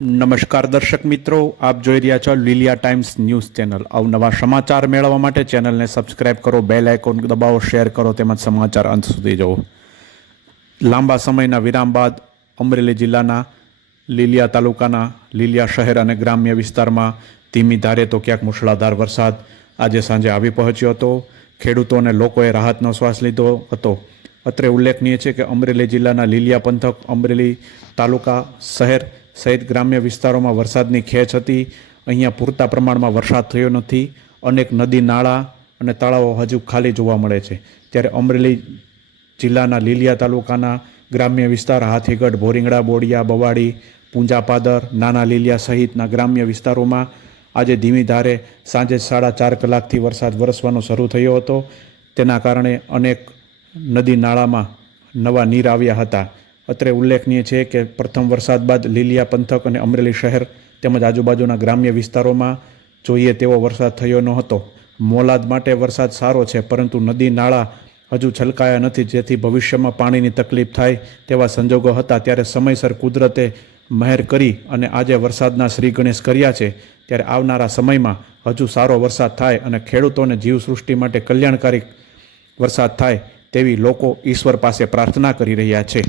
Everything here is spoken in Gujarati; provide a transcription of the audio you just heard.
નમસ્કાર દર્શક મિત્રો, આપ જોઈ રહ્યા છો લીલિયા ટાઈમ્સ ન્યૂઝ ચેનલ. અવનવા સમાચાર મેળવવા માટે ચેનલને સબસ્ક્રાઇબ કરો, બેલ આઇકોન દબાવો, શેર કરો, તેમજ સમાચાર અંત સુધી જુઓ લાંબા સમયના વિરામ બાદ અમરેલી જિલ્લાના લીલિયા તાલુકાના લીલિયા શહેર અને ગ્રામ્ય વિસ્તારમાં ધીમી ધારે તો ક્યાંક મુશળાધાર વરસાદ આજે સાંજે આવી પહોંચ્યો હતો. ખેડૂતો અને લોકોએ રાહતનો શ્વાસ લીધો હતો. અત્રે ઉલ્લેખનીય છે કે અમરેલી જિલ્લાના લીલિયા પંથક અમરેલી તાલુકા શહેર સહિત ગ્રામ્ય વિસ્તારોમાં વરસાદની ખેંચ હતી. અહીંયા પૂરતા પ્રમાણમાં વરસાદ થયો નથી. અનેક નદી, નાળા અને તળાવો હજુ ખાલી જોવા મળે છે. ત્યારે અમરેલી જિલ્લાના લીલિયા તાલુકાના ગ્રામ્ય વિસ્તાર હાથીગઢ, ભોરિંગડા, બોડિયા, બવાડી, પૂંજાપાદર, નાના લીલિયા સહિતના ગ્રામ્ય વિસ્તારોમાં આજે ધીમી ધારે સાંજે સાડા ચાર કલાકથી વરસાદ વરસવાનો શરૂ થયો હતો. તેના કારણે અનેક નદી, નાળામાં નવા નીર આવ્યા હતા. અત્રે ઉલ્લેખનીય છે કે પ્રથમ વરસાદ બાદ લીલિયા પંથક અને અમરેલી શહેર તેમજ આજુબાજુના ગ્રામ્ય વિસ્તારોમાં જોઈએ તેવો વરસાદ થયો ન હતો. મોલાદ માટે વરસાદ સારો છે, પરંતુ નદી નાળા હજુ છલકાયા નથી, જેથી ભવિષ્યમાં પાણીની તકલીફ થાય તેવા સંજોગો હતા. ત્યારે સમયસર કુદરતે મહેર કરી અને આજે વરસાદના શ્રી ગણેશ કર્યા છે. ત્યારે આવનારા સમયમાં હજુ સારો વરસાદ થાય અને ખેડૂતોને જીવસૃષ્ટિ માટે કલ્યાણકારી વરસાદ થાય તેવી લોકો ઈશ્વર પાસે પ્રાર્થના કરી રહ્યા છે.